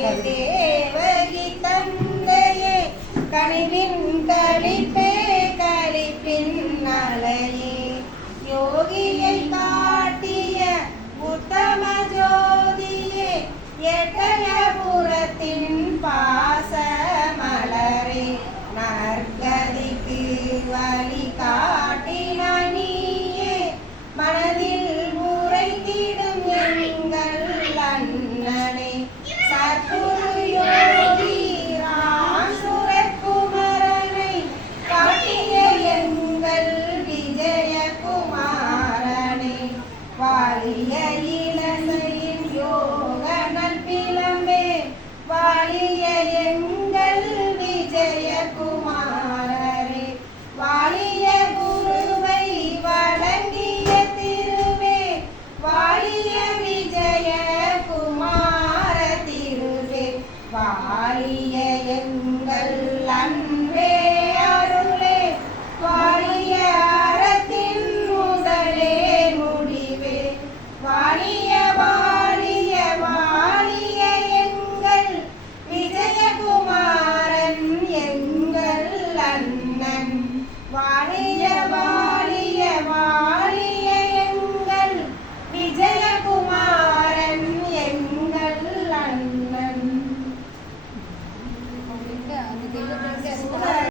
தேவகி தந்தையே கனிவின் கழிப்பே கழிப்பின் அலையே யோகியை காட்டிய உத்தம ஜோதியே எட்டயபுரத்தின் பாச மலரே நற்கதிக்கு வழி காட்டினாய் நீயே மனதில் உரைத்திடும் எங்கள் அண்ணனே சத்குரு யோகி ராசுரகுமரனை காட்டிய எங்கள் விஜயகுமாரனே வாழிய இளசையின் யோக நற்பிலம்பே வாழிய